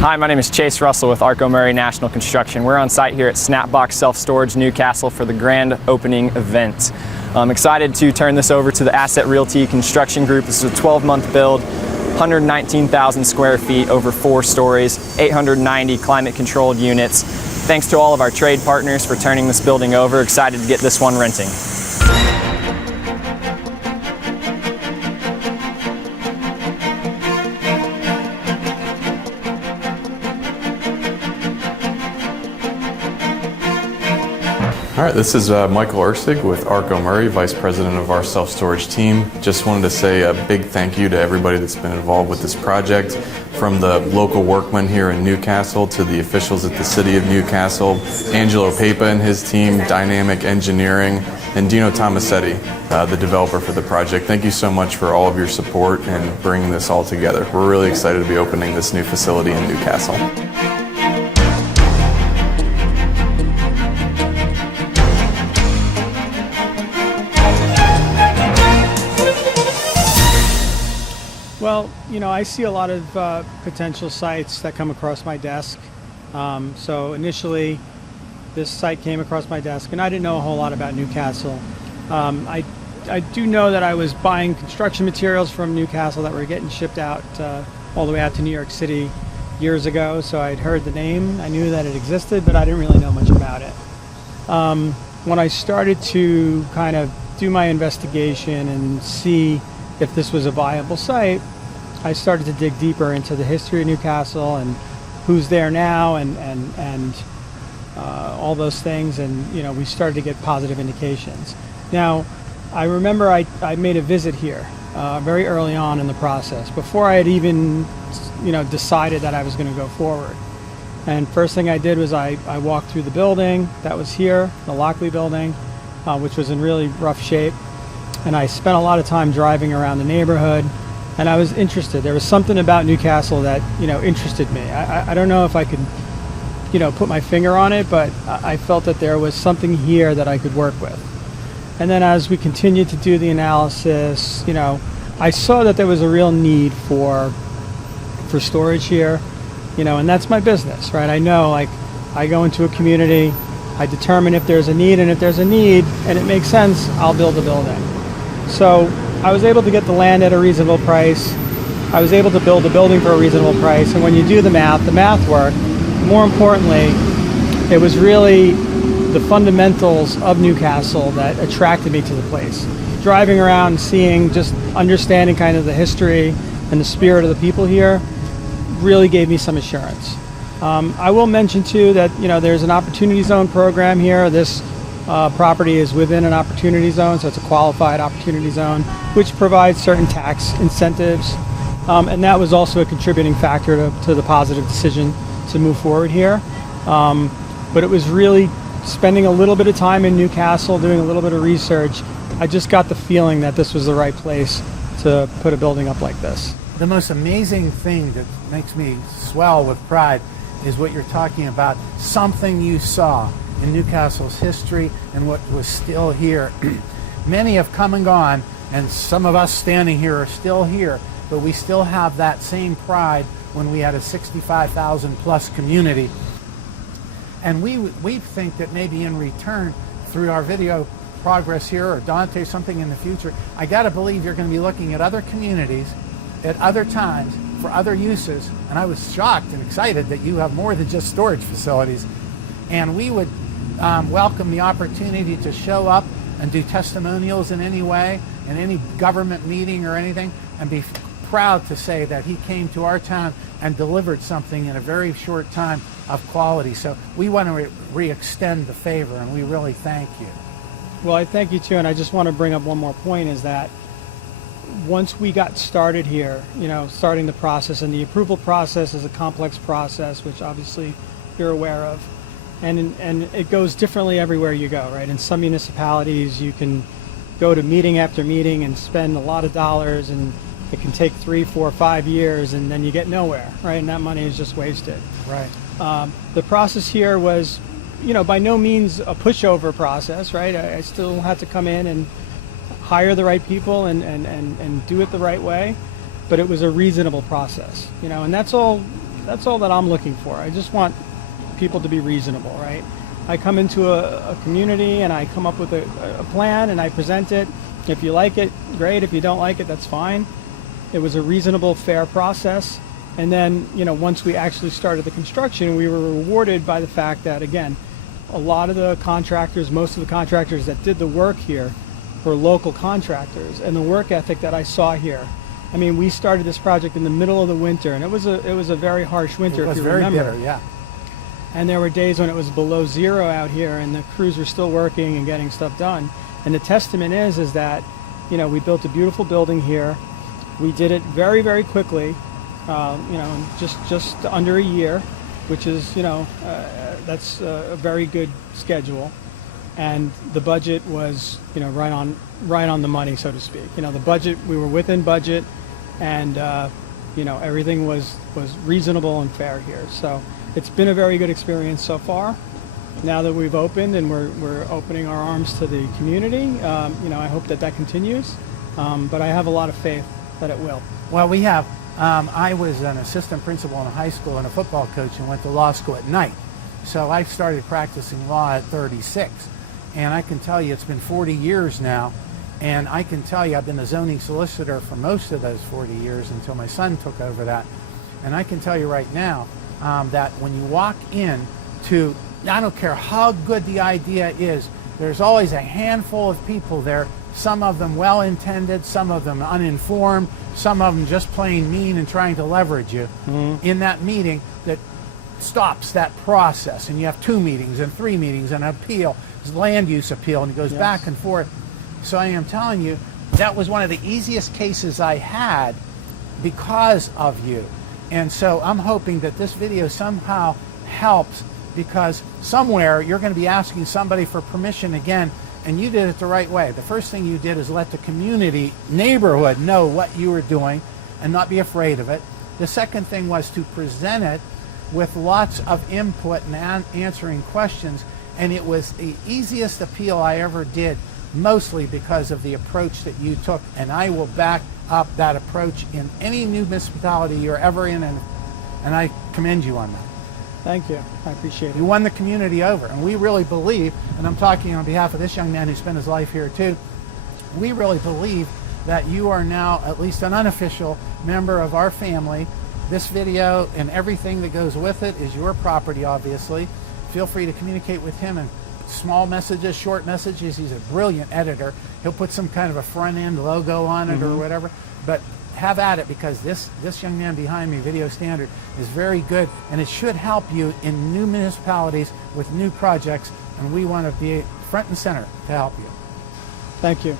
Hi, my name is Chase Russell with Arco Murray National Construction. We're on site here at Snapbox Self-Storage Newcastle for the grand opening event. I'm excited to turn this over to the Asset Realty Construction Group. This is a 12-month build, 119,000 square feet, over 4 stories, 890 climate-controlled units. Thanks to all of our trade partners for turning this building over. Excited to get this one renting. All right, this is Michael Ursig with Arco Murray, Vice President of our self-storage team. Just wanted to say a big thank you to everybody that's been involved with this project, from the local workmen here in Newcastle to the officials at the City of Newcastle, Angelo Pepa and his team, Dynamic Engineering, and Dino Tomasetti, the developer for the project. Thank you so much for all of your support and bringing this all together. We're really excited to be opening this new facility in Newcastle. Well, you know, I see a lot of potential sites that come across my desk. So initially, this site came across my desk, and I didn't know a whole lot about Newcastle. I do know that I was buying construction materials from Newcastle that were getting shipped out all the way out to New York City years ago. So I'd heard the name, I knew that it existed, but I didn't really know much about it. When I started to kind of do my investigation and see if this was a viable site, I started to dig deeper into the history of Newcastle and who's there now and all those things, and you know, we started to get positive indications. Now, I remember I made a visit here very early on in the process, before I had even decided that I was going to go forward. And first thing I did was I walked through the building that was here, the Lockley building, which was in really rough shape. And I spent a lot of time driving around the neighborhood, and I was interested. There was something about Newcastle that interested me. I don't know if I could put my finger on it, but I felt that there was something here that I could work with. And then as we continued to do the analysis, I saw that there was a real need for storage here, and that's my business, right? I know, like, I go into a community, I determine if there's a need, and if there's a need and it makes sense, I'll build a building. So I was able to get the land at a reasonable price. I was able to build a building for a reasonable price. And when you do the math worked. More importantly, it was really the fundamentals of Newcastle that attracted me to the place. Driving around, seeing, just understanding kind of the history and the spirit of the people here really gave me some assurance. I will mention too that there's an opportunity zone program here. This property is within an opportunity zone, so it's a qualified opportunity zone, which provides certain tax incentives, and that was also a contributing factor to the positive decision to move forward here. But it was really spending a little bit of time in Newcastle, doing a little bit of research. I just got the feeling that this was the right place to put a building up like this. The most amazing thing that makes me swell with pride is what you're talking about, something you saw in Newcastle's history and what was still here. Many have come and gone, and some of us standing here are still here, but we still have that same pride when we had a 65,000 plus community. And we think that maybe in return, through our video progress here, or Dante, something in the future, I gotta believe you're gonna be looking at other communities at other times for other uses. And I was shocked and excited that you have more than just storage facilities. And we would welcome the opportunity to show up and do testimonials in any way, in any government meeting or anything, and be proud to say that he came to our town and delivered something in a very short time of quality. So we want to re-extend the favor, and we really thank you. Well, I thank you too, and I just want to bring up one more point, is that once we got started here, starting the process, and the approval process is a complex process, which obviously you're aware of. And it goes differently everywhere you go, right? In some municipalities, you can go to meeting after meeting and spend a lot of dollars, and it can take 3, 4, 5 years, and then you get nowhere, right? And that money is just wasted. Right. The process here was, by no means a pushover process, right? I still had to come in and hire the right people and do it the right way, but it was a reasonable process, and that's all That's all that I'm looking for. I just want people to be reasonable, right? I come into a community and I come up with a plan and I present it. If you like it, great. If you don't like it, that's fine. It was a reasonable, fair process. And then, you know, once we actually started the construction, we were rewarded by the fact that, again, a lot of the contractors, most of the contractors that did the work here were local contractors, and the work ethic that I saw here. I mean, we started this project in the middle of the winter, and it was a very harsh winter, It was if you very remember. bitter, yeah. And there were days when it was below zero out here, and the crews were still working and getting stuff done. And the testament is that, you know, we built a beautiful building here. We did it very, very quickly, you know, in just under a year, which is, you know, that's a very good schedule. And the budget was, you know, right on the money, so to speak. You know, the budget, we were within budget, and you know, everything was reasonable and fair here. So it's been a very good experience so far. Now that we've opened and we're opening our arms to the community, you know, I hope that continues. But I have a lot of faith that it will. Well, we have. I was an assistant principal in a high school and a football coach and went to law school at night. So I started practicing law at 36. And I can tell you it's been 40 years now. And I can tell you I've been a zoning solicitor for most of those 40 years until my son took over that. And I can tell you right now that when you walk in to, I don't care how good the idea is, there's always a handful of people there, some of them well-intended, some of them uninformed, some of them just plain mean and trying to leverage you in that meeting that stops that process. And you have 2 meetings and 3 meetings and an appeal, land use appeal, and it goes back and forth. So I am telling you, that was one of the easiest cases I had because of you. And so I'm hoping that this video somehow helps, because somewhere you're going to be asking somebody for permission again, and you did it the right way. The first thing you did is let the community, neighborhood know what you were doing and not be afraid of it. The second thing was to present it with lots of input and answering questions, and it was the easiest appeal I ever did, mostly because of the approach that you took, and I will back up that approach in any new municipality you're ever in, and I commend you on that. Thank you. I appreciate it. You won the community over, and we really believe, and I'm talking on behalf of this young man who spent his life here too, we really believe that you are now at least an unofficial member of our family. This video and everything that goes with it is your property, obviously. Feel free to communicate with him in small messages, short messages. He's a brilliant editor. He'll put some kind of a front-end logo on it or whatever. But have at it, because this young man behind me, Video Standard, is very good, and it should help you in new municipalities with new projects, and we want to be front and center to help you. Thank you.